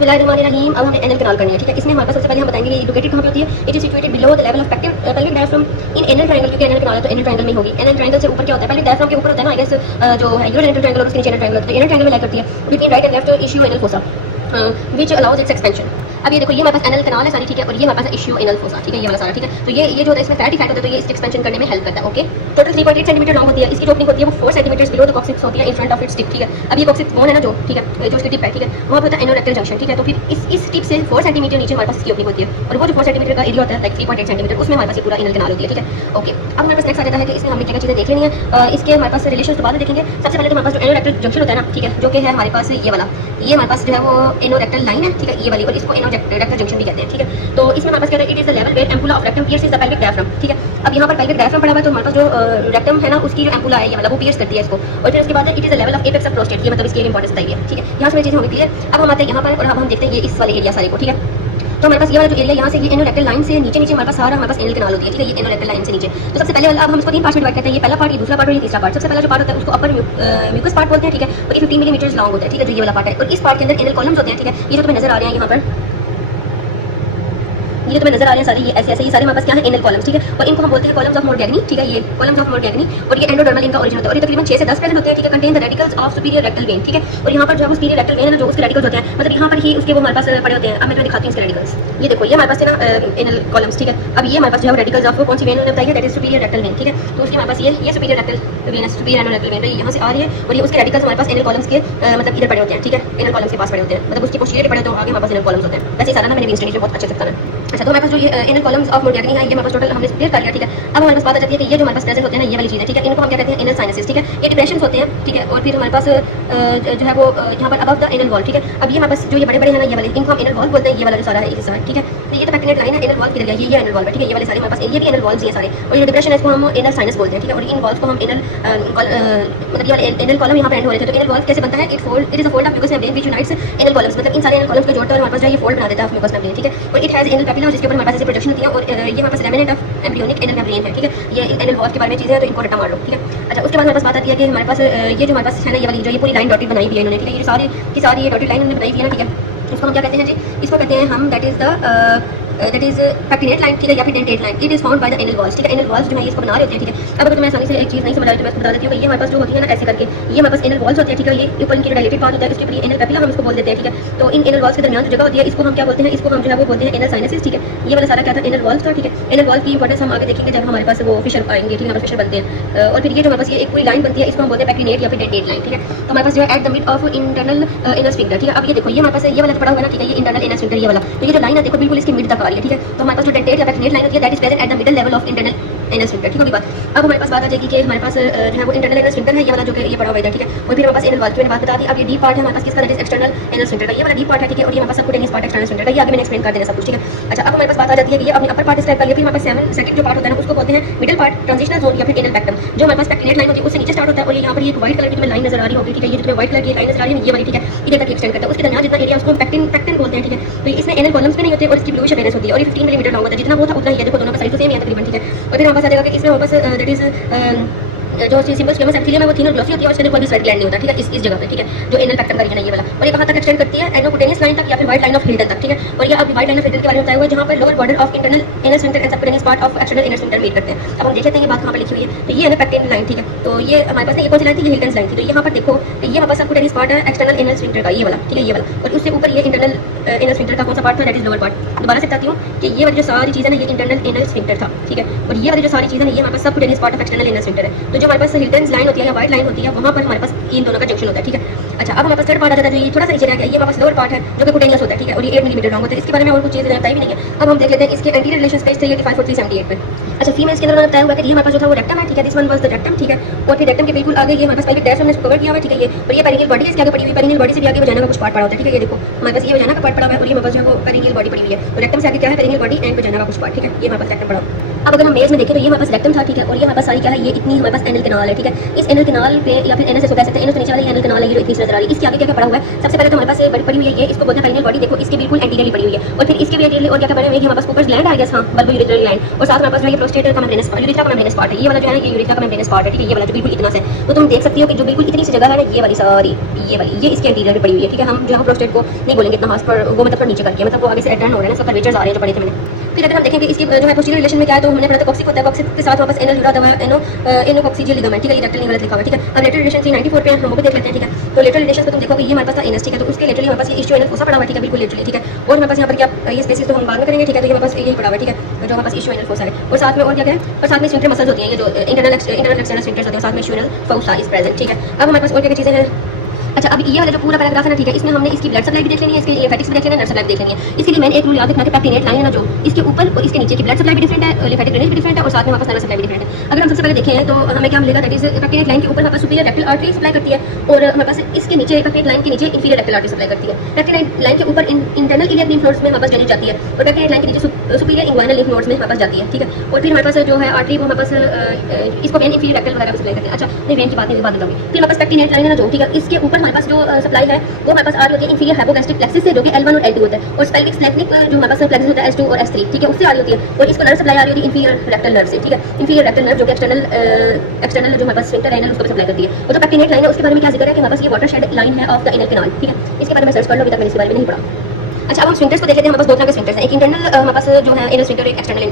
बिस्मिल्लाहिर्रहमानिर्रहीम। अब हमें एनल कैनाल करनी है, ठीक है। इसमें हमारे पास सबसे पहले हम बताएंगे ये लोकेटेड कहाँ पे होती है। It is situated below the level of pelvic diaphragm in anal triangle, क्योंकि एनल कैनाल है तो एनल ट्रायंगल में होगी। एनल ट्रायंगल से ऊपर क्या होता है, पेल्विक डायफ्राम के ऊपर होता है ना, आई गेस जो है यूरोजेनिटल ट्रायंगल और उसके नीचे एनल ट्रायंगल होता है। एनल ट्रायंगल में लाइक करती है between right and left issue anal fossa which allows it's expansion. अब ये देखो, ये हमारे पास एनल कैनाल है सारी, ठीक है, और ये हमारे पास इश्यू एनल फोसा, ठीक है, ये वाला सारा, ठीक है। तो ये जो होता है इसमें फैटी फैट होता है, तो ये इसके एक्सपेंशन करने में हेल्प करता है। ओके, टोटल 3.8 सेंटीमीटर लॉन्ग होती है। इसकी जो ओपनिंग होती है वो 4 सेंटीमीटर बिलो द कॉक्सिक्स होती है in front of its tip, ठीक है। अब ये कॉक्सिक्स बोन है ना जो, ठीक है, जो इसकी टिप है, ठीक है, वहाँ पे होता है एनोरेक्टल जंक्शन, ठीक है। तो फिर इस टिप से 4 सेंटीमीटर नीचे हमारे पास इसकी ओपनिंग होती है, और वो जो 4 सेंटीमीटर का एरिया होता है लाइक 3.8 सेंटीमीटर, उसमें हमारे पास ये पूरा एनल कैनाल होती है, ठीक है। ओके, अब हमारे पास नेक्स्ट आ जाता है कि इसमें हमें क्या क्या चीज़ें देख लेनी है। इसके हमारे पास रिलेशन तो बाद में देखेंगे। सबसे पहले तो हमारे पास जो एनोरेक्टल जंक्शन होता है ना, ठीक है, जो कि है हमारे पास ये वाला, ये हमारे पास जो है वो एनोरेक्टल लाइन है, ठीक है, ये वाली, और इसको एनोरेक्टल जंक्शन भी कहते हैं, ठीक है। तो इसमें हमारे पास क्या है, it is the level where ampulla of rectum pierces the pelvic diaphragm, ठीक है। अब यहाँ पर पेल्विक डायफ्राम पड़ा हुआ है, तो हमारे पास जो रेक्टम है ना उसकी जो एम्पुला है ये मतलब वो पियर्स करती है इसको, और फिर उसके बाद it is the level of apex of prostate, ये मतलब इसकी इंपॉर्टेंस बताई है, ठीक है। यहाँ से चीज़ें होंगी क्लियर। अब हम आते हैं यहाँ पर और अब हम देखते हैं ये इस वाले एरिया सारे को, ठीक है। तो हमारे पास ये वाला जो एरिया यहाँ से ये एनोरेक्टल लाइन से नीचे नीचे हमारे पास सारा हमारे पास एनल कैनाल होती है, ठीक है, ये एनोरेक्टल लाइन से नीचे। तो सबसे पहले वाला अब हम इसको 3 पार्ट्स में डिवाइड करते हैं, ये पहला पार्ट, ये दूसरा पार्ट और ये तीसरा पार्ट। सबसे पहला जो पार्ट होता है उसको अपर म्यूकस पार्ट बोलते हैं, ठीक है, और ये 15 मिलीमीटर लॉन्ग होता है, ठीक है, जो ये वाला पार्ट है। और इस पार्ट के अंदर एनल कॉलम्स होते हैं, ठीक है, ये जो तुम्हें नजर आ रहे हैं यहाँ पर, ये तुम्हें नजर आ रहे हैं सारे, ये ऐसे ऐसे ये सारे हमारे पास क्या है, एनल कॉलम्स, ठीक है। और इनको हम बोलते हैं कॉलम्स ऑफ मोरगैग्नी, ठीक है, ये कॉलम्स ऑफ मोरगैग्नी, और ये एंडोडर्मल इनका ओरिजिन होता है, और ये तकरीबन 6 से 10 प्रेजेंट होते हैं, ठीक है। Contain the radicals of superior rectal vein, ठीक है। और यहाँ पर जो है सुपीरियर रेक्टल वेन है ना, जो उसके रेडिकल्स होते हैं, मतलब यहाँ पर ही उसके वो हमारे पास पड़े होते हैं। अब मैं तुम्हें दिखाती हूँ इसके रेडिकल्स। ये देखो, ये हमारे पास है ना एनल कॉलम्स, ठीक है। अब ये हमारे पास जो है रेडिकल्स ऑफ कौन सी वेन होता है, that is superior rectal vein, ठीक है। तो उसके हमारे पास ये सुपीरियर रेक्टल वेन है, सुपीरियर एनोरेक्टल वेन, यहाँ से आ रही है, और ये उसके रेडिकल्स हमारे पास एनल कॉलम्स के मतलब इधर पड़े होते हैं, ठीक है, एनल कॉलम्स के पास पड़े होते हैं, मतलब उसके पोस्टीरियर पड़े होते हैं, आगे हमारे पास एनल कॉलम्स होते हैं। वैसे सारा ना मैंने भी इंस्टीट्यूट में बहुत अच्छे से बताना है। अच्छा, तो हमारे पास जो ये एनल कॉलम्स ऑफ मोरगैग्नी है, ये हमारे पास टोटल हमने क्लियर कर लिया, ठीक है। अब हमारे पास बात आ जाती है कि ये जो हमारे पास प्रेजेंट होते हैं ना, ये वाली चीज़ है, ठीक है, इनको हम क्या कहते हैं, एनल साइनसेस, ठीक है। ये डिप्रेशंस होते हैं, ठीक है, और फिर हमारे पास जो है वो यहाँ पर अबव द एनल वॉल, ठीक है। अब ये हमारे पास जो ये बड़े बड़े हैं ना, ये वाले, इनको हम एनल वॉल बोलते हैं, ये वाला जो सारा है हिस्सा है, ठीक है। तो ये तो पैक्टिनेट लाइन है, एनल वॉल किधर गया, ये एनल वॉल है, ठीक है, ये वाले सारे हमारे पास, ये भी एनल वॉल्स ये सारे, और ये डिप्रेशन है इसको हम एनल साइनस बोलते हैं, ठीक है। और इन वॉल्स को हम एनल मतलब ये वाले एनल कॉलम यहाँ पर एंड हो रहे थे। तो एनल वॉल कैसे बनता है, it is a fold of mucous membrane which unites anal columns, मतलब इन सारे एनल कॉलम्स को जोड़ता है और हमारे पास जो ये फोल्ड बना देता है म्यूकस मेम्ब्रेन, ठीक है। और इट हैज एनल पेपिला, जिसके ऊपर हमारे पास ऐसे प्रोजेक्शन होती है, और ये हमारे पास remnant of embryonic anal membrane है, ठीक है। ये एनल वॉल के बारे में चीज़ें हैं, तो इनको रट्टा मार लो, ठीक है। अच्छा, उसके बाद हमारे पास बात आती है कि हमारे पास ये जो हमारे पास है ना, ये वाली जो ये पूरी लाइन डॉटेड बनाई हुई है इन्होंने, ठीक है, ये सारी की सारी ये डॉटेड लाइन उन्होंने बनाई हुई है ना, ठीक है। इसको हम क्या कहते हैं जी, इसको कहते हैं हम दैट इज पैक्टिनेट लाइन, ठीक है, या फिर dented line. It is found by the anal walls, ठीक है। एनल वॉल्स जो है इसको बना रहे होते हैं, ठीक है। अब अगर तुम्हें आसानी से एक चीज़ नहीं समझ आ रही तो मैं इसको बता देती हूँ। ये हमारे पास जो होती है ना ऐसे करके, ये हमारे पास एनल वॉल्स होते हैं, ठीक है। ये ऊपर इनकी डायलेटेड पार्ट होता है, इसके ऊपर एनल पेपिला हम इसको बोल देते हैं, ठीक है। तो इन एनल वॉल्स के दरमियान जो जगह होती है इसको हम क्या बोलते हैं, इसको हम जो है वो बोलते हैं एनल साइनसेस, ठीक है। ये वाला सारा क्या था, एनल वॉल्स था, ठीक है। एनल वॉल्स की इंपॉर्टेंस हम आगे देखेंगे जब हमारे पास वो फिशर आएंगे, ठीक है, हमारे फिशर बनते हैं। और फिर ये जो हमारे पास ये एक पूरी लाइन बनती है, इसको हम बोलते हैं पैक्टिनेट या फिर डेंटेड लाइन, ठीक है। तो हमारे पास जो है at the mid of internal anal sphincter, ठीक है। अब ये देखो, ये हमारे पास ये वाला पड़ा हुआ है ना, ठीक है, ये इंटरनल एनल स्फिंक्टर, ये वाला, तो ये जो लाइन है देखो बिल्कुल इसकी मिड तक आ रही है, ठीक है। तो हमारे पास जो डेंटेड या पैक्टिनेट लाइन होती है that is present at the middle level of internal anal sphincter, ठीक होगी बात। अब हमारे पास बात आ जाएगी कि हमारे पास जो है वो इंटरनल एनल स्फिंक्टर है, ये वाला जो कि ये पड़ा हुआ है, ठीक है। और फिर हमारे पास एनल वॉल की मैंने बात बता दी। अब ये डीप पार्ट है हमारे पास किसका, that is external anal sphincter का, ये वाला डीप पार्ट है, ठीक है। और ये हमारे पास सबकुटेनियस पार्ट एक्सटर्नल स्फिंक्टर का, ये आगे मैंने एक्सप्लेन कर देना सब कुछ, ठीक है। अच्छा, अब हमारे पास बात आ जाती है कि ये अपने अपर पार्ट स्टाइल कर लिया, फिर हमारे पास सेकंड जो पार्ट होता है ना उसको बोलते हैं मिडिल पार्ट, ट्रांजिशनल जोन या फिर एनल पेक्टम। जो हमारे पास पैक्टिनेट लाइन होती है उससे नीचे स्टार्ट होता है, और यहाँ पर ये व्हाइट कलर की तुम्हें लाइन नजर आ रही होगी, ठीक है। ये जो तुम्हें व्हाइट कलर की लाइन नजर आ रही है ये वाली, ठीक है, इधर तक एक्सटेंड करता है। उसके दरमियान जितना एरिया उसको पेक्टिन बोलते हैं, ठीक है। तो इसमें एनल कॉलम्स भी नहीं होते और इसकी ब्लूइश अपीयरेंस होती है, और ये 15 मिलीमीटर लॉन्ग होता है, जितना वो था उतना ही है, देखो दोनों का साइज तो सेम ही है तकरीबन, ठीक है। और फिर हमारे पास आ जाएगा कि इसमें हमारे पास दैट इज जो सिंपल स्क्वेमस एपिथेलियम है वो थिन और ग्लॉसी होती है, और इसके अंदर कोई भी स्वेट ग्लैंड नहीं होता, ठीक है, इस जगह पे, ठीक है, जो एनल पेक्टम का रीजन है ये वाला। और ये कहाँ तक एक्सटेंड करती है, एंडोकुटेनियस लाइन तक या फिर व्हाइट लाइन ऑफ हिल्टन तक, ठीक है। और ये अब व्हाइट लाइन ऑफ हिल्टन के बारे में बताया हुआ है, जहाँ पर lower border of internal anal sphincter and subcutaneous part of external anal sphincter meet करते हैं। अब हम देख लेते हैं ये बात कहाँ पर लिखी हुई है। तो ये है ना पैक्टिनेट लाइन, ठीक है। तो ये हमारे पास ये कौन सी लाइन थी, ये हिल्टन लाइन थी। तो यहाँ पर देखो, ये हमारे पास सबकुटेनियस पार्ट है एक्सटर्नल एनल स्फिंक्टर का, ये वाला, ठीक है, ये वाला। और उससे ऊपर ये इंटरनल एनल स्फिंक्टर का कौन सा पार्ट था, दैट इज लोअर पार्ट। दोबारा से बताती हूँ कि ये वाली जो सारी चीज़ें ना ये इंटरनल एनल स्फिंक्टर था, ठीक है। और ये वाली जो सारी चीज़ें ना ये हमारे पास subcutaneous part of external anal sphincter है। तो जो हमारे पास हिल्टन लाइन होती है या व्हाइट लाइन होती है वहाँ पर हमारे पास इन दोनों का जंक्शन होता है, ठीक है। अच्छा, अब हमारे पास थर्ड पार्ट आ जाता है जो ये थोड़ा सा नीचे रह गया, ये हमारे पास लोअर पार्ट है जो कि कुटेनियस होता है, ठीक है। और ये 8 मिलीमीटर लॉन्ग होता है। इसके बारे में और कुछ चीज़ बताई भी नहीं है। अब हम देख लेते हैं इसके एंटीरियर रिलेशंस पेज 385 और 378 पे। अच्छा, फीमेल्स के अंदर बताया हुआ है कि ये हमारे पास जो था वो रेक्टम है, ठीक है, this one was the rectum, ठीक है। और फिर रेक्टम के बिल्कुल आगे ये हमारे पास पेल्विक डायफ्राम ने कवर किया हुआ है, ठीक है। ये और ये पेरिनियल बॉडी इसके आगे पड़ी हुई, पेरिनियल बॉडी से भी आगे वजाना का कुछ पार्ट पड़ा होता है, ठीक है। ये देखो हमारे पास ये वजाना का पार्ट पड़ा हुआ है, और ये हमारे पास जो है वो पेरिनियल बॉडी पड़ी हुई है। तो रेक्टम से आगे क्या है, पेरिनियल बॉडी एंड वजाना का कुछ पार्ट, ठीक है। ये हमारे पास रेक्टम पड़ा हुआ है। अब अगर हम मेल्स में देखें तो ये हमारे पास रेक्टम था, ठीक है, और ये हमारे पास सारी क्या है, ये इतनी हमारे पास एनल कैनाल है, ठीक है। इस एनल कैनाल पे या फिर एनएस कह सकते हैं, एनएस नीचे वाला एनल कैनाल है, ये जो इतनी नजर आ रही है, इसके आगे क्या क्या पड़ा हुआ है। सबसे पहले तो हमारे पास ये पड़ी हुई है, ये इसको बोलते हैं पेरिनियल बॉडी, देखो इसके बिल्कुल एंटीरियरली पड़ी हुई है, और फिर इसके भी एंटीरियरली और क्या क्या पड़े हुए हैं, हमारे पास कुपर्स ग्लैंड आ गया, हां बल्बो यूरिथ्रल ग्लैंड, और साथ में हमारे पास जो है प्रोस्टेट का मेम्ब्रेनस पार्ट, यूरिथ्रा का मेम्ब्रेनस पार्ट है, ये वाला जो है ना, ये यूरिथ्रा का मेम्ब्रेनस पार्ट है, ठीक है, ये वाला जो बिल्कुल इतना सा है। तो तुम देख सकती हो कि जो बिल्कुल इतनी सी जगह है ना, ये वाली सारी, ये वाली, ये इसके एंटीरियर में पड़ी हुई है, ठीक है। हम जो है प्रोस्टेट को नहीं बोलेंगे इतना हाथ पर, वो मतलब नीचे करके, मतलब वो आगे से टर्न हो रहा है ना, इसका कर्वेचर्स आ रहे हैं जो पड़े थे मैंने। फिर अगर हम देखेंगे इसकी जो है पोस्टीरियर रिलेशन में क्या है, तो हमने पढ़ा था कॉक्सिक होता है, कॉक्सिक के साथ वापस एनल जुड़ा हुआ है, एनोकॉक्सिजियल लिगामेंट, ठीक है, ये रेक्टल गलत लिखा हुआ है, ठीक है। अब लेटरल रिलेशन 394 पे हम वो भी देख लेते हैं, ठीक है। तो लेटरल रिलेशन को तुम देखोगे, ये हमारे पास था एनएस, ठीक है, तो उसके लेटरली हमारे पास ये इश्यू एनल फोसा पड़ा हुआ है, ठीक है, बिल्कुल लेटरली, ठीक है। और हमारे पास यहाँ पर क्या ये स्पेसिस तो हम बाद में करेंगे, ठीक है, तो ये हमारे पास यही पड़ा हुआ है, ठीक है, जो हमारे पास इश्यू एनल फोसा है, और साथ में और क्या है, और साथ में स्फिंक्टर मसल्स होती हैं, ये जो इंटरनल एक्सटर्नल स्फिंक्टर्स होते हैं, साथ में issue anal fossa is present, ठीक है। अब हमारे पास और क्या चीजें हैं। अच्छा, अब ये वाला जो पूरा पैराग्राफ है ना, ठीक है, इसमें हमने इसकी ब्लड सप्लाई भी देख लेनी है, इसके लिम्फेटिक्स भी देख लेना है, नर्व सप्लाई भी देख लेनी है। इसके लिए मैंने एक रूल याद रखना है, पैक्टिनेट लाइन है ना, जो इसके ऊपर और इसके नीचे की ब्लड सप्लाई भी डिफरेंट है, लिम्फेटिक ड्रेनेज भी डिफरेंट है, और साथ में हमारे पास नर्व सप्लाई भी डिफरेंट है। अगर हम सबसे पहले देखें तो हमें क्या मिलेगा, दैट इज पैक्टिनेट लाइन के ऊपर हमारे पास सुपीरियर रेक्टल आर्टरी सप्लाई करती है, और हमारे पास इसके नीचे पैक्टिनेट लाइन के नीचे इंफीरियर रेक्टल आर्टरी सप्लाई करती है। पैक्टिनेट लाइन के ऊपर इंटरनल इलियक लिम्फ नोड्स में हमारे पास ड्रेनेज जाती है, और पैक्टिनेट लाइन के नीचे सुपीरियर इंग्वाइनल लिम्फ नोड्स में हमारे पास जाती है, ठीक है। और फिर हमारे पास जो है आर्टरी, वो हमारे पास इसको वेन इंफीरियर रेक्टल वगैरह सप्लाई करते हैं। अच्छा, नहीं, वेन की बात नहीं, बात बताऊंगी। फिर हमारे पास पैक्टिनेट लाइन है ना, जो ठीक है, इसके ऊपर हमारे पास जो सप्लाई है वो हमारे पास आ रही होती है इंफीरियर हाइपोगैस्ट्रिक प्लेक्सिस से, जो कि L1 और L2 होता है, और स्पेल्विक स्प्लेनिक जो हमारे पास प्लेक्सिस होता है S2 और S3, ठीक है, उससे आ रही होती है। और इसको नर्व सप्लाई आ रही होती है इंफीरियर रेक्टल नर्व से, ठीक है, इंफीरियर रेक्टल नर्व जो कि एक्सटर्नल जो हमारे पास स्फिंक्टर है उसको सप्लाई करती है। और जो पैक्टिनेट लाइन है उसके बारे में क्या जिक्र है कि हमारे पास ये वाटरशेड लाइन है ऑफ द एनल कैनाल, ठीक है, इसके बारे में सर्च कर लो, अभी तक मैंने इसके बारे में नहीं पढ़ा। अच्छा, अब हम स्फिंक्टर्स को देख लेते हैं। हमारे पास दो तरह के स्फिंक्टर्स हैं, एक इंटरनल हमारे पास जो है एनल स्फिंक्टर, एक एक्सटर्नल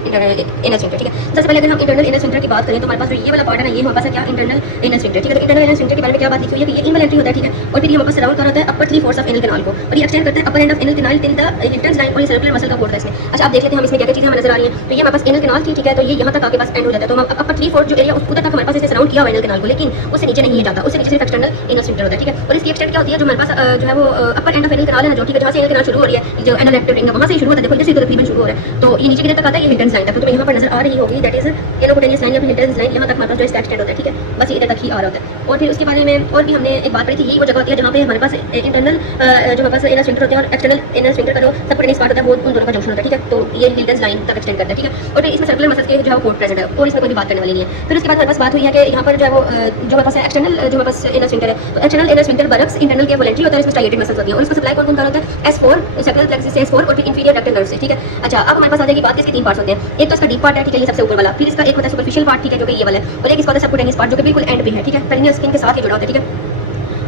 एनल स्फिंक्टर, ठीक है। सबसे पहले अगर हम इंटरनल एनल स्फिंक्टर की बात करें तो हमारे पास जो ये वाला पार्ट है ना, ये हमारे पास है क्या, इंटरनल एनल स्फिंक्टर, ठीक है। तो इंटरनल एनल स्फिंक्टर के बारे में क्या बात लिखी हुई है कि ये इनवॉलंटरी होता है, ठीक है, और फिर ये हमारे पास सराउंड कर होता है अपर 3/4 ऑफ एनल कैनाल को, और ये एक्सटेंड करता है upper end of anal canal till the Hilton's line, और ये सर्कुलर मसल का कोड है इसमें। अच्छा, आप देख लेते हैं हम इसमें क्या क्या चीजें हमें नजर आ रही हैं। तो ये हमारे पास एनल कैनाल थी, ठीक है, तो ये यहाँ तक आपके पास एंड हो जाता है, तो हम अपर 3/4 जो एरिया उधर तक हमारे पास इसे सराउंड किया हुआ एनल कैनाल को, लेकिन उससे नीचे नहीं जाता, उससे नीचे सिर्फ एक्सटर्नल एनल स्फिंक्टर होता है, ठीक है। और इसकी एक्सटेंड क्या होती है, जो हमारे पास जो है वो अपर एंड ऑफ एनल कैनाल है ना, जो ठीक है, जहाँ से एनल कैनाल शुरू हो रही है, जो एनल रेक्टम रिंग है वहाँ से शुरू होता है, देखो इधर से तकरीबन शुरू हो रहा है, तो ये नीचे की तरफ तक आता है, ये हिल्टन्स लाइन तक, तो तुम्हें यहाँ पर नजर आ रही होगी, दैट इज एनोकोटेनियस लाइन या फिर हिल्टन्स लाइन, यहाँ तक हमारे पास जो इसका एक्सटेंड होता है, ठीक है, बस ये इधर तक ही आ रहा होता है। और फिर उसके बारे में और भी हमने एक बात पढ़ी थी, यही वो जगह होती है जहाँ पे हमारे पास इंटरनल जो हमारे पास एनल स्फिंक्टर होते हैं और एक्सटर्नल एनल स्फिंक्टर का जो सबक्यूटेनियस पार्ट होता है, वो उन दोनों का जंक्शन होता है, ठीक है। तो ये हिल्टन्स लाइन तक एक्सटेंड करता है, ठीक है। और फिर इसमें सर्कुलर मसल्स के जो है कोड प्रेजेंट है, और इसमें कोई बात करने वाली नहीं है। फिर उसके बाद हमारे पास बात हुई है कि यहाँ पर जो है वो जो हमारे पास एक्सटर्नल जो हमारे पास एनल स्फिंक्टर है, तो एक्सटर्नल एनल स्फिंक्टर बरक्स इंटरनल के वॉलेंट्री होता है, इसमें स्ट्राइएटेड मसल्स होती हैं, और इसका सप्लाई कौन-कौन कर होता है, S4 सर्कुलर प्लेक्सिस से S4 और फिर इंफीरियर रेक्टल नर्व से, ठीक है। अच्छा, अब हमारे पास आ जाएगी बात, इसके तीन पार्ट्स होते हैं, एक तो इसका डीप पार्ट है, ठीक है, ये सबसे ऊपर वाला, फिर इसका एक होता है सुपरफिशियल पार्ट, ठीक है, जो कि ये वाला है, और एक इसका होता है सबक्यूटेनियस पार्ट जो कि बिल्कुल एंड पे है, ठीक है, पेरिनियल स्किन के साथ ये जुड़ा होता है, ठीक है।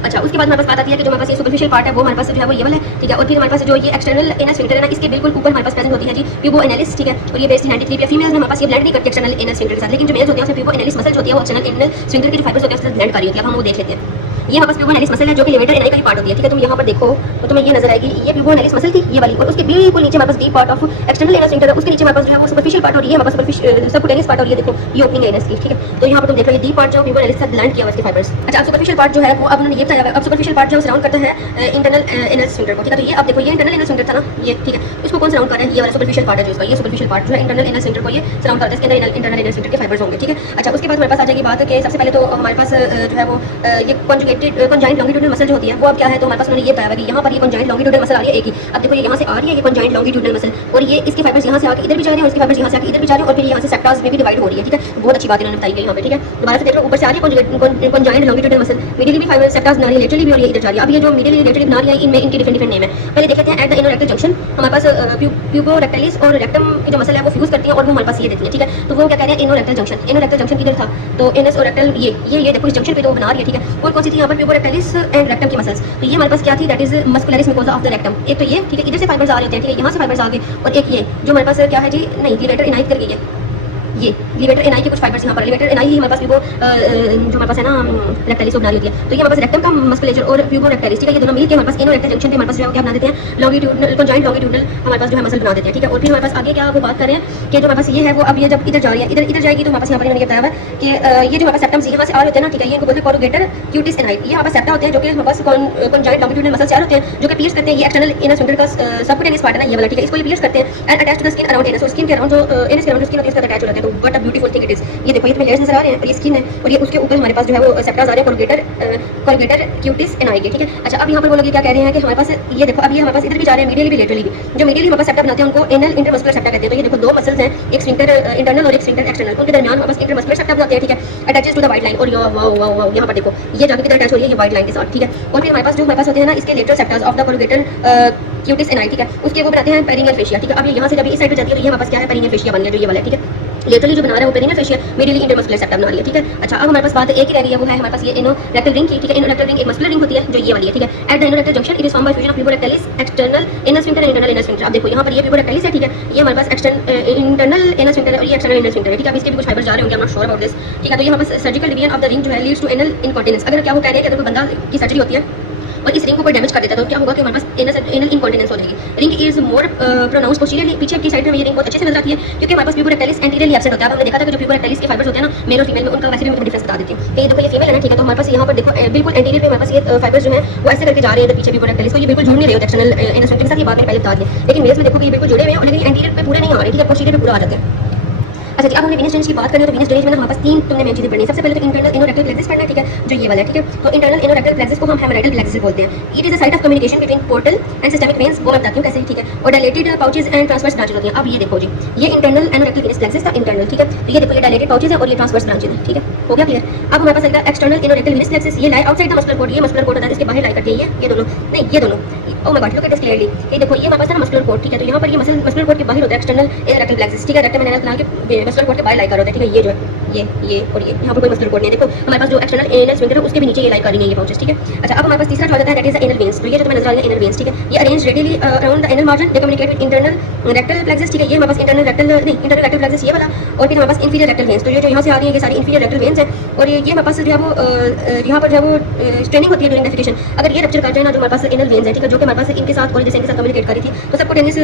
अच्छा, उसके बाद हमारे पास बात आती है कि जो हमारे पास ये सुपरफिशियल पार्ट है वो हमारे पास जो है वो ये वाला है, ठीक है। और फिर हमारे पास जो ये एक्सटर्नल एनल स्फिंक्टर है ना, इसके बिल्कुल ऊपर हमारे पास प्रेजेंट होती है जी प्यूबो एनालिस, ठीक है, और ये बेस्ड 93 पे फीमेल्स में हमारे पास ये ब्लेंड नहीं करती एक्सटर्नल एनल स्फिंक्टर के साथ, लेकिन जो मेल्स होते हैं उसमें प्यूबो एनालिस मसल होती है वो एक्सटर्नल एनल स्फिंक्टर के जो फाइबर्स होते हैं उसके साथ ब्लेंड कर रही होती है, अब हम वो देख लेते हैं। ये हमारे पास प्यूबो एनालिस मसल है जो कि लिवेटर एनाई का ही पार्ट होती है, ठीक है। तुम यहाँ पर देखो तो तुम्हें ये नजर आएगी, ये प्यूबो एनालिस मसल थी ये वाली, और उसके बिल्कुल नीचे हमारे पास deep part of external anal sphincter है, उसके नीचे हमारे पास जो है वो सुपरफिशियल पार्ट और ये हमारे पास सबक्यूटेनियस पार्ट, और ये देखो ये ओपनिंग है इसकी, ठीक है। तो यहाँ पर तुम देख रहे हो डीप पार्ट जो प्यूबो एनालिस के साथ ब्लेंड किया हुआ इसके फाइबर्स। अच्छा, सुपरफिशियल पार्ट जो है वो अब उन्होंने ये बताया, अब सुपरफिशियल पार्ट जो सराउंड करता है इंटरनल एनल स्फिंक्टर को, ठीक है। तो ये अब देखो ये इंटरनल एनल स्फिंक्टर था ना, ये ठीक है, इसको कौन सराउंड कर रहा है, ये वाला सुपरफिशियल पार्ट है जो इसका, ये सुपरफिशियल पार्ट जो है इंटरनल एनल स्फिंक्टर को ये सराउंड करता है, इसके अंदर इंटरनल एनल स्फिंक्टर के फाइबर्स होंगे, ठीक है। अच्छा, उसके बाद हमारे पास आ जाएगी बात कि सबसे पहले तो हमारे पास जो है वो ये कॉन्जाइंट लॉन्गिट्यूडनल मसल जो होती है वो अब क्या है, तो हमारे पास उन्होंने ये बताया कि यहाँ पर ये कॉन्जाइंट लॉन्गिट्यूडनल मसल आ रही है एक ही, अब देखो ये यहाँ से आ रही है ये कॉन्जाइंट लॉन्गिट्यूडनल मसल, और ये इसके फाइबर्स यहाँ से आके इधर भी जा रहे हैं और इसके फाइबर्स यहाँ से आके इधर भी जा रहे हैं, और फिर यहाँ से सेक्टर्स में भी डिवाइड हो रही है, ठीक है। बहुत अच्छी बात इन्होंने बताई है यहाँ पे, ठीक है। दोबारा से देख लो, ऊपर से आ रही है कॉन्जाइंट लॉन्गिट्यूडनल मसल, मीडियली भी फाइबर सेक्टर्स बना रही है, लेटरली भी, और ये इधर जा रही है। अब ये जो मीडियली लेटरली बना रही है इनमें इनके डिफरेंट नेम है। पहले देख लेते हैं at the inner rectal junction हमारे पास प्यूबो रेक्टलिस और रेक्टम की जो मसल है वो फ्यूज करती है, और वो हमारे पास ये देती है, ठीक है। तो वो क्या कह रहे हैं, इनर रेक्टल जंक्शन किधर था, तो एनएस और रेक्टल ये देखो इस जंक्शन पे तो बना रही है, ठीक है। और कौन सी थी यहाँ पर, प्यूबो रेक्टलिस एंड रेक्टम की मसल्स, तो ये हमारे पास क्या थी, that is muscularis mucosa of the rectum, एक तो ये, ठीक है, इधर से फाइबर्स आ रहे होते हैं, ठीक है, यहाँ से फाइबर्स आ गए, और एक ये जो हमारे पास क्या है जी, नहीं लिवेटर इनाइट कर गई है, ये लिवेटर एनाई के कुछ फाइबर्स यहाँ पर, लिवेटर एनाई ही हमारे पास प्यूबो जो हमारे पास है ना रेक्टलिस बना लेती है, तो ये हमारे पास रेक्टम का मस्कुलेचर और प्यूबो रेक्टलिस, ठीक है, ये दोनों मिलकर हमारे पास इनो रेक्टल जंक्शन पे हमारे पास जो है क्या बना देते हैं, लॉन्गिट्यूडनल कॉन्जाइंट लॉन्गिट्यूडनल हमारे पास जो है मसल बना देते हैं, ठीक है। और फिर हमारे पास आगे क्या वो बात कर रहे हैं कि जो हमारे पास ये है वो अब ये जब इधर जा रही है, इधर जाएगी तो हमारे पास यहाँ पर इन्होंने बताया हुआ है कि ये जो हमारे पास सेप्टम्स यहाँ से आ रहे होते हैं ना, ठीक है, ये इनको बोलते हैं कोरुगेटर क्यूटिस एनाइट, ये हमारे पास सेप्टा होते हैं जो कि हमारे पास कॉन्जाइंट लॉन्गिट्यूडनल मसल से आ रहे होते हैं, जो कि पियर्स करते हैं, ये एक्सटर्नल इनर स्फिंक्टर का सबक्यूटेनियस पार्ट है ना ये वाला, ठीक है, इसको ये पियर्स करते हैं and attach to the skin around anus, और स्किन के अराउंड जो एनस के अराउंड स्किन होती है इसका अटैच हो जाते हैं। है। तो what a beautiful thing it is. ये देखो, ये तुम्हें लेयर्स नजर आ रहे हैं और ये स्किन है और ये उसके ऊपर हमारे पास जो है वो सेप्टास आ रहे हैं कोलगेटर क्यूटिस एनाई के, ठीक है। अच्छा, अब यहाँ पर वो लोग क्या कह रहे हैं कि हमारे पास ये देखो, अब ये हमारे पास इधर भी जा रहे हैं, मीडियली भी लेटरली भी। जो मीडियली हमारे पास सेप्टा बनाते हैं उनको एनल इंटरमस्कुलर सेप्टा कहते हैं। तो ये देखो दो मसल्स हैं, एक स्फिंक्टर इंटरनल और एक स्फिंक्टर एक्सटर्नल, उनके दरमियान हमारे पास इंटरमस्कुलर सेप्टा बनाते हैं, ठीक है। Attaches to the white line और यहाँ पर देखो ये जाके किधर अटैच हो रही है, ये वाइट लाइन के साथ, ठीक है। और फिर हमारे पास जो हमारे पास होते हैं ना इसके लेटरल सेप्टास ऑफ द कोलगेटर क्यूटिस एनाई, ठीक है, उसके वो बनाते हैं पेरिनियल फेशिया, ठीक है। अब ये यहाँ से जब इस साइड पे जाती है तो ये हमारे पास क्या है, पेरिनियल फेशिया बन गया, जो ये वाला है, ठीक है। लेटरली जो बना रहा है वो perineal fascia, medially intermuscular septa बना लिया, ठीक है। अच्छा, अब हमारे पास बात एक ही रह गई है, वो है हमारे पास ये इनोरेक्टल रिंग की, ठीक है। इनोरेक्टल रिंग एक मस्कुलर रिंग होती है जो ये वाली है, ठीक है। At the anorectal junction it is formed by fusion of puborectalis external anal sphincter and internal anal sphincter. अब देखो यहाँ पर ये प्यूबर रेक्टलिस है, ठीक है, ये हमारे पास इंटरनल एनल स्फिंक्टर और ये एक्सटर्नल एनल स्फिंक्टर है, ठीक है। अब इसके भी कुछ फाइबर जा रहे होंगे, I am not sure about this, ठीक है। तो ये हमारे पास surgical division of the ring जो है लीड्स टू एनल इनकॉन्टिनेंस। अगर क्या वो कह रहे हैं कि अगर कोई बंदा की सर्जरी होती है और इस रिंग को कोई डैमेज कर देता है तो क्या होगा कि हमारे पास एनल इनकॉन्टिनेंस हो जाएगी। Ring is more pronounce posteriorly, पीछे की साइड में ये रिंग बहुत अच्छे से नजर आती है क्योंकि हमारे पास प्यूबर रेक्टलिस एंटीरियरली एब्सेंट होता है। अब हमने देखा था कि जो प्यूबर रेक्टलिस के फाइबर्स होते हैं ना मेल और फीमेल में, उनका वैसे भी मैं डिफरेंस बता देती हूँ। ये देखो ये फीमेल है ना, ठीक है। तो हमारे पास यहाँ पर देखो बिल्कुल एंटीरियर में हमारे पास ये फाइबर्स जो है वो ऐसे करके जा रहे हैं पीछे प्यूबर रेक्टलिस को, ये बिल्कुल जुड़ नहीं रहे होते एक्सटर्नल एनल स्फिंक्टर के साथ, ये बात मैंने पहले बता दी। लेकिन मेल्स में देखो कि ये बिल्कुल जुड़े हुए हैं और लेकिन एंटीरियर पे पूरे नहीं आ रहे, ठीक है, पोस्टीरियर पे पूरा आ जाते हैं। अच्छा जी, अब हमने वीनस ड्रेनेज की बात करें तो वीनस ड्रेनेज में हमारे पास तीन तुमने मेन चीजें पढ़नी है। सबसे पहले तो इंटरनल इनोरेक्टल प्लेक्सिस पढ़ना है, ठीक है, जो ये वाला है, ठीक है। तो इंटरनल इनोरेक्टल प्लेक्सिस को हम हेमोराइडल प्लेक्सिस बोलते हैं। It is a site of communication between portal and systemic veins, वो मैं बताती हूँ कैसे, ठीक है। और dilated pouches and transverse branches होती हैं। अब ये देखो जी, ये इंटरनल इनोरेक्टल वीनस प्लेक्सिस था इंटरनल, ठीक है। तो ये देखो ये डायलेटेड पाउचेस है और ये ट्रांसवर्स ब्रांचेस है, ठीक है, हो गया क्लियर। अब हमारे पास आएगा एक्सटर्नल इनोरेक्टल वीनस प्लेक्सिस, ये लाई आउटसाइड द मस्कुलर कोड, ये मस्कुलर कोड होता है इसके बाहर लाई करती है ये दोनों, नहीं ये दोनों, oh my God look at this clearly. ये देखो ये हमारे पास है ना मस्कुलर कोड, ठीक है। तो यहाँ पर ये मस्कुलर कोड के बाहर होता है एक्सटर्नल इनोरेक्टल प्लेक्सिस, ठीक है। रेक्टम एनल प्लान के मस्कुलर कोड के बाहर लाई कर होता है, ठीक है। ये जो है ये और ये यहाँ पर कोई मस्कुलर कोड नहीं है। देखो हमारे पास जो एक्सटर्नल एनल स्फिंक्टर है उसके भी नीचे ये लाई कर रही है ये पाउचेस, ठीक है। अच्छा, अब हमारे पास तीसरा जो आता है that is the anal veins. तो ये जो तुम्हें नजर आ रही है एनल वेन्स, ठीक है, ये arrange radially around the anal margin, they communicate with internal rectal plexus, ठीक है। ये हमारे पास इंटरनल रेक्टल प्लेक्सिस ये वाला, और फिर हमारे पास इंफीरियर रेक्टल वेन्स। तो ये जो यहाँ से आ रही है ये सारी इंफीरियर रेक्टल वेन्स है और ये हमारे पास जो है वो यहाँ पर जो है वो स्ट्रेनिंग होती है ड्यूरिंग डेफिकेशन। अगर ये रप्चर कर जाए ना जो हमारे पास एनल वेन्स है, ठीक है, जो कि हमारे पास इनके साथ और जैसे इनके साथ कम्युनिकेट कर रही थी, तो सबको टेनिस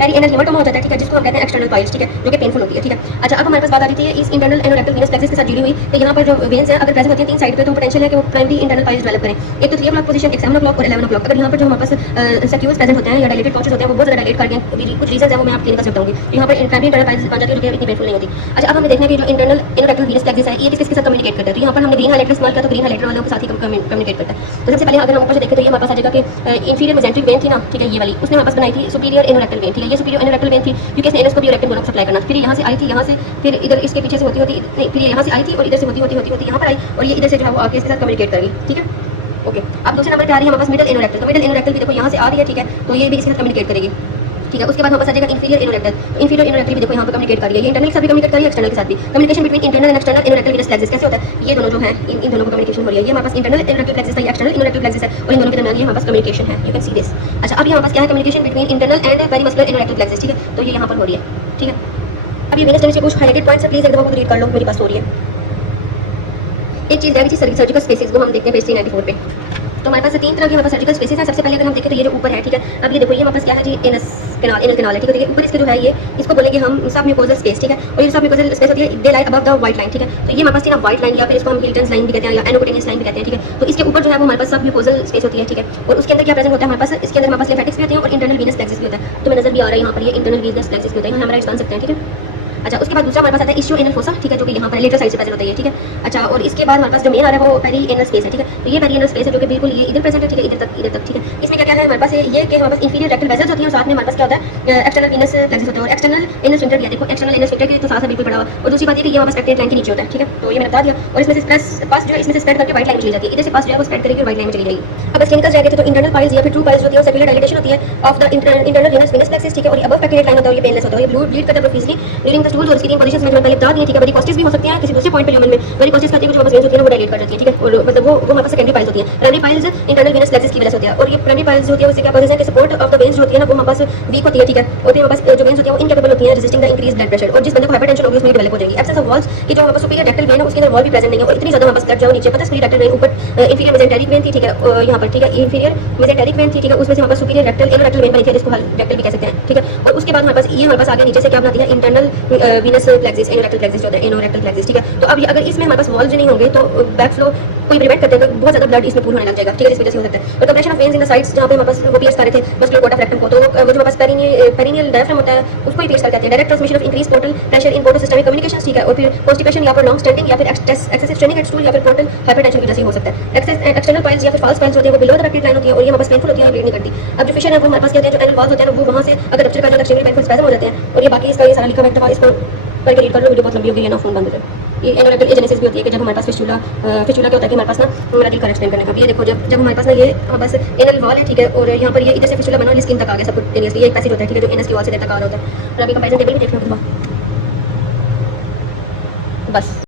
पेरी एनल हेमाटोमा होता है, ठीक है, जिसको हम कहते हैं एक्सटर्नल पाइल्स, ठीक है, जो कि पेनफुल होती है, ठीक है। अच्छा, अब हमारे पास बात आ रही थी इस इंटरनल इनोरेक्टल वीनस प्लेक्सिस के साथ जुड़ी हुई। तो यहाँ पर जो वेन्स है अगर प्रेजेंट होती है तीन साइड पे तो पोटेंशियल है कि वो प्राइमरी इंटरनल पाइल्स डेवलप करें। एक तो 3 o'clock पोजीशन, एक 7 o'clock और 11 o'clock। अगर यहाँ पर जो हमारे पास सक्यूल्स प्रेजेंट होते हैं या डायलेटेड पाउचेस होते हैं वो बहुत ज़्यादा डायलेट कर गए, कुछ रीजन है वो मैं आपको बता सकता हूँ। यहाँ पर प्राइमरी इंटरनल पाइल्स बन जाती है जो कि इतनी पेनफुल नहीं होती। अच्छा, अब हमें देखना है कि जो इंटरनल इनोरेक्टल वीनस प्लेक्सिस है ये किसके साथ कम्युनिकेट करता है। तो यहाँ पर हमने ग्रीन हाइलाइटर इस्तेमाल किया तो ग्रीन हाइलाइटर वालों के साथ ही कम्युनिकेट करता है। तो सबसे पहले अगर हम ऊपर से देखें तो ये हमारे पास आ जाएगा कि इंफीरियर मेसेंट्रिक वेन थी ना, ठीक है, ये वाली उसने हमारे पास बनाई थी सुपीरियर इनोरेक्टल वेन, ठीक है। ये सुपीरियर इनोरेक्टल वेन थी क्योंकि इसने एनस को भी रेक्टल बोन सप्लाई करना। फिर यहाँ से आई थी, यहाँ से फिर इधर इसके पीछे से होती नहीं, फिर यहाँ से आई थी और इधर से होती यहाँ पर आई और ये इधर से जो है वो आके इसके साथ कम्युनिकेट करेगी, ठीक है, ओके। अब दूसरे नंबर पे आ रही है हमारे पास मिडल इनोरेक्टल। तो मिडल इनोरेक्टल भी देखो यहाँ से आ रही है, ठीक है, तो ये भी इसके साथ कम्युनिकेट करेगी, ठीक है। उसके बाद हमारे पास आ जाएगा इंफीरियर इनोरेक्टल। इंफीरियर इनोरेक्टल भी देखो यहाँ पर कम्युनिकेट कर रही है, ये इंटरनल के साथ भी कम्युनिकेट कर रही है, एक्सटर्नल के साथ भी। Communication between internal and external anorectal venous plexus कैसे होता है, ये दोनों जो है इन दोनों को कम्युनिकेशन हो रही है। ये हमारे पास इंटरनल इनोरेक्टल प्लेक्सिस है, ये एक्सटर्नल इनोरेक्टल प्लेक्सिस है और इन दोनों के दरमियान हमारे पास कम्युनिकेशन है, यू कैन सी दिस। अच्छा, अब हमारे पास क्या है, communication between internal and perimuscular anorectal plexus, ठीक है। तो ये यहाँ पर हो रही है, ठीक है। अब ये वीनस ड्रेनेज के कुछ हाइलाइटेड पॉइंट्स है, प्लीज एक दफा खुद रीड कर लो, मेरी पास हो रही है। एक चीज़ है सर्जिकल स्पेसेस वो हम देखते हैं पेज 394 पे। तो हमारे पास 3 तरह के हमारे पास सर्जिकल स्पेसेस हैं। सबसे पहले अगर हम देखें तो ये जो ऊपर है, ठीक है, अब ये देखो ये हमारे पास क्या है जी, एनल कैनाल है, ठीक है। ऊपर इसके जो है ये इसको बोलेंगे हम सब म्यूकोजल स्पेस, ठीक है। और ये सब म्यूकोजल स्पेस होती है दे लाई अबव द व्हाइट लाइन, ठीक है। तो ये हमारे पास थी ना व्हाइट लाइन या फिर इसको हम हिल्टन्स लाइन भी कहते हैं या एनोकोटेनियस लाइन भी कहते हैं, ठीक है। तो इसके ऊपर जो है वो हमारे पास सब म्यूकोजल स्पेस होती है, ठीक है। और उसके अंदर क्या प्रेजेंट होता है हमारे पास, इसके अंदर हमारे पास लिम्फेटिक्स भी होते हैं और इंटरनल वीनस प्लेक्सिस भी होता है। तो मैं नजर भी आ रहा है यहाँ पर ये इंटरनल वीनस प्लेक्सिस भी होता है, हम राइट बन सकते हैं, ठीक है। अच्छा, उसके बाद दूसरा हमारे पास आता है इश्यू एनल फोसा, ठीक है, जो कि यहाँ पर लेटर साइड से प्रेजेंट होता है, ठीक है। अच्छा, और इसके बाद हमारे पास जो मेन आ रहा है वो पेरी एनल स्पेस है, ठीक है। तो ये पेरी एनल स्पेस है जो कि बिल्कुल ये इधर प्रेजेंट है, ठीक है, इधर तक, ठीक है। इसमें क्या है हमारे पास ये कि हमारे पास इंफीरियर रेक्टल वेसल्स होती है और साथ में हमारे पास क्या होता है एक्सटर्नल वीनस प्लेक्सिस होता है और एक्सटर्नल एनल स्फिंक्टर भी है। देखो एक्सटर्नल एनल स्फिंक्टर के तो साथ बिल्कुल पड़ा हुआ। और दूसरी बात ये कि ये हमारे पास पेक्टेट लाइन के नीचे होता है, ठीक है। तो ये मैंने बता दिया। और इसमें से पास जो है इसमें से स्प्रेड करके व्हाइट लाइन चली जाती है, इधर से पास जो है वो स्प्रेड करेगी व्हाइट लाइन में चली जाएगी। अब क्लिनिकल जाएगा तो इंटरनल पाइल्स या फिर ट्रू पाइल्स होती है और सर्कुलर डायलेटेशन होती है of the internal Venus plexus, ठीक है। और अबव पेक्टेट लाइन होता है, ये पेनलेस होता है, ये ब्लीड करता है प्रोफिजली ड्यूरिंग द स्टूल और स्लीपिंग पोजीशंस में, जो मैंने बता दिया, ठीक है। वेरिकोसिस भी हो सकती है किसी दूसरे पॉइंट पे ह्यूमन में, वेरिकोसिस करती है कुछ वेन्स होती है वो डायलेट कर जाती है, ठीक है। और मतलब वो हमारे पास सेकेंडरी पाइल्स होती है। Primary piles internal Venus plexus की वजह से होती है और ये प्राइमरी पाइल्स जो होती है उससे क्या पर्पस है कि सपोर्ट ऑफ द वेन्स जो होती है ना वो हमारे पास वीक होती है, ठीक है। और फिर हमारे पास जो वेन्स होती है वो इनकैपेबल होती है resisting the increase blood pressure. और जिस बंदे को हाइपरटेंशन होगी उसमें डेवलप हो जाएगी। एब्सेंस ऑफ वॉल्स की जो हमारे पास सुपीरियर रेक्टल वेन है उसके अंदर वॉल भी प्रेजेंट नहीं है और इतनी ज्यादा हमारे पास ब्लड जाओ नीचे पता है। सुपीरियर रेक्टल वेन ऊपर इंफीरियर मेसेंटेरिक वेन थी, ठीक है, यहाँ पर, ठीक है, इंफीरियर मेसेंटेरिक वेन थी, ठीक है। उसमें से हमारे पास सुपीरियर रेक्टल इनोरेक्टल वेन बनी थी जिसको रेक्टल भी कह सकते हैं, ठीक है। और उसके बाद हमारे पास ये हमारे पास आगे नीचे से क्या बनाती है इंटरनल वीनस प्लेक्सिस इनोरेक्टल प्लेक्सिस होता है, इनोरेक्टल प्लेक्सिस, ठीक है। तो अब अगर इसमें हमारे पास वॉल्स नहीं होंगे तो बैक फ्लो कोई प्रिवेंट करते हैं तो बहुत ज्यादा ब्लड इसमें पूल होने लग जाएगा, ठीक है। इस वजह से हो सकता है मतलब collaboration of veins in the sides जहाँ पे हमारे पास वो पीएस कर रहे थे मस्कुलर कोटा फ्रैक्टम को, तो वो जो हमारे पास पेरिनियल डायफ्राम होता है उसको ही पीएस कहते हैं। Direct transmission of increase portal pressure in portal systemic communication, ठीक है। और फिर कॉन्स्टिपेशन या फिर लॉन्ग स्टैंडिंग या फिर एक्सेसिव स्ट्रेनिंग एट स्टूल या फिर पोर्टल हाइपरटेंशन की वजह से हो सकता है। एक्सटर्नल पाइल्स या फिर फॉल्स पाइल्स होती है वो बिलो द पेप्टिक लाइन होती है और ये हमारे पास पेनफुल होती है, ब्लीड नहीं करती। अब जो फिशर है वो हमारे पास कहते हैं जो एनल वॉल्स होते हैं वो वहाँ से अगर रप्चर कर जाता है एक्सट्रीमली पेनफुल स्पैज़म हो जाते हैं। और ये बाकी इसका ये सारा लिखा हुआ है, इसको करके रीड कर लो, वीडियो बहुत लंबी हो गई है ना, फोन बंद हो जाए। ये एनोरेक्टल एजेनेसिस भी होती है कि जब हमारे पास फिस्टुला क्या होता है कि हमारे पास ना मेरा दिल कर एक्सटेंड करने का भी, ये देखो जब हमारे पास ना ये बस एनल वॉल है, ठीक है। और यहाँ पर ये इधर से फिस्टुला बना स्किन तक आ गया सब कुछ, ये एक पैसेज होता है, ठीक है, जो एनएस की वॉल से तक आ रहा होता है। और अभी कंपैरिजन टेबल भी देखने के बाद बस।